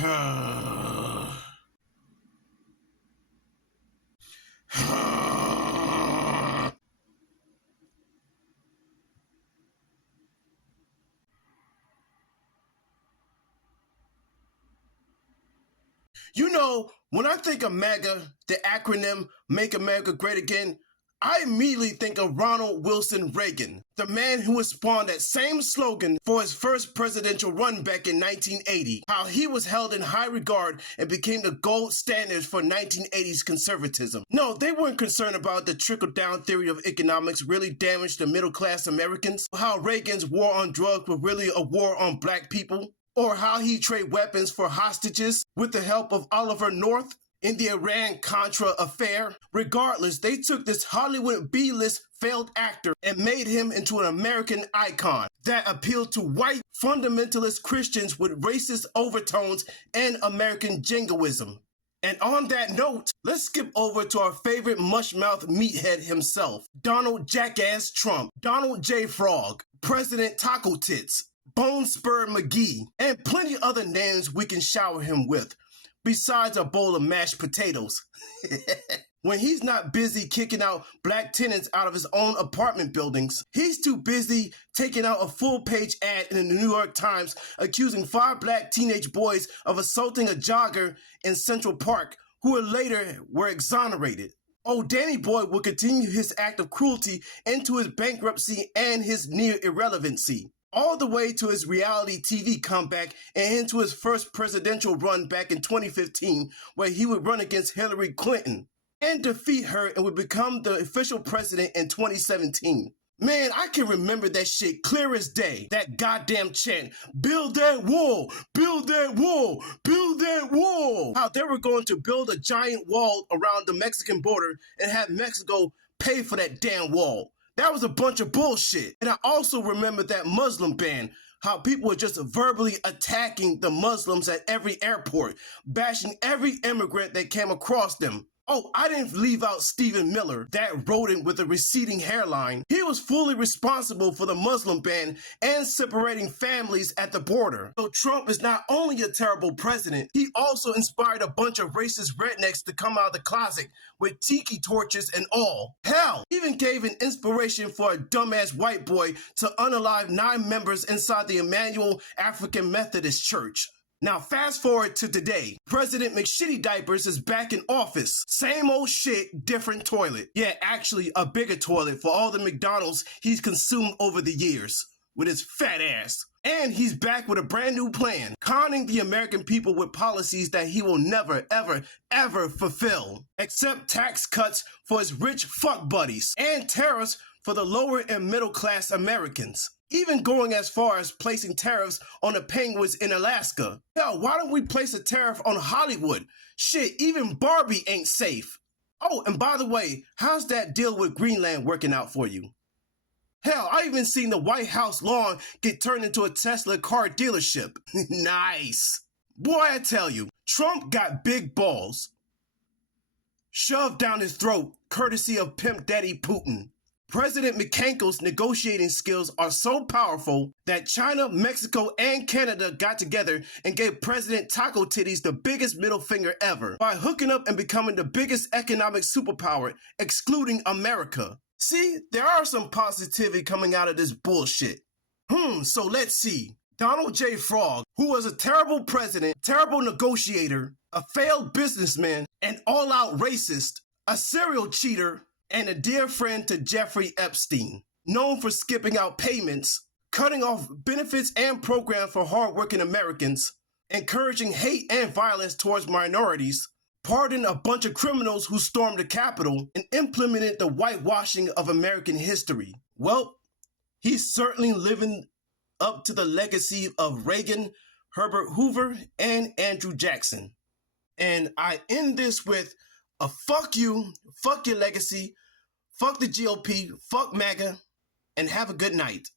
You know, when I think of MAGA, the acronym Make America Great Again, I immediately think of Ronald Wilson Reagan, the man who spawned that same slogan for his first presidential run back in 1980, how he was held in high regard and became the gold standard for 1980s conservatism. No, they weren't concerned about the trickle-down theory of economics really damaged the middle-class Americans, how Reagan's war on drugs was really a war on black people, or how he traded weapons for hostages with the help of Oliver North in the Iran-Contra affair. Regardless, they took this Hollywood B-list failed actor and made him into an American icon that appealed to white fundamentalist Christians with racist overtones and American jingoism. And on that note, let's skip over to our favorite mushmouth meathead himself, Donald Jackass Trump, Donald J. Frog, President Taco Tits, Bone Spur McGee, and plenty other names we can shower him with, besides a bowl of mashed potatoes. When he's not busy kicking out black tenants out of his own apartment buildings, he's too busy taking out a full-page ad in the New York Times accusing 5 black teenage boys of assaulting a jogger in Central Park, who later were exonerated. Oh, Danny Boy will continue his act of cruelty into his bankruptcy and his near irrelevancy, all the way to his reality TV comeback and into his first presidential run back in 2015, where he would run against Hillary Clinton and defeat her and would become the official president in 2017. Man, I can remember that shit clear as day. That goddamn chant, build that wall, build that wall, build that wall. How they were going to build a giant wall around the Mexican border and have Mexico pay for that damn wall. That was a bunch of bullshit. And I also remember that Muslim ban, how people were just verbally attacking the Muslims at every airport, bashing every immigrant that came across them. Oh, I didn't leave out Stephen Miller, that rodent with a receding hairline. He was fully responsible for the Muslim ban and separating families at the border. So Trump is not only a terrible president, he also inspired a bunch of racist rednecks to come out of the closet with tiki torches and all. Hell, even gave an inspiration for a dumbass white boy to unalive 9 members inside the Emmanuel African Methodist Church. Now fast forward to today. President McShitty Diapers is back in office. Same old shit, different toilet. Yeah, actually a bigger toilet for all the McDonald's he's consumed over the years with his fat ass. And he's back with a brand new plan, conning the American people with policies that he will never, ever, ever fulfill. Except tax cuts for his rich fuck buddies and tariffs for the lower and middle class Americans. Even going as far as placing tariffs on the penguins in Alaska. Hell, why don't we place a tariff on Hollywood? Shit, even Barbie ain't safe. Oh, and by the way, how's that deal with Greenland working out for you? Hell, I even seen the White House lawn get turned into a Tesla car dealership. Nice. Boy, I tell you, Trump got big balls shoved down his throat, courtesy of Pimp Daddy Putin. President McCankle's negotiating skills are so powerful that China, Mexico, and Canada got together and gave President Taco Titties the biggest middle finger ever by hooking up and becoming the biggest economic superpower, excluding America. See, there are some positivity coming out of this bullshit. So let's see. Donald J. Frog, who was a terrible president, terrible negotiator, a failed businessman, an all-out racist, a serial cheater, and a dear friend to Jeffrey Epstein, known for skipping out payments, cutting off benefits and programs for hardworking Americans, encouraging hate and violence towards minorities, pardoned a bunch of criminals who stormed the Capitol, and implemented the whitewashing of American history. Well, he's certainly living up to the legacy of Reagan, Herbert Hoover, and Andrew Jackson. And I end this with a fuck you, fuck your legacy, fuck the GOP, fuck MAGA, and have a good night.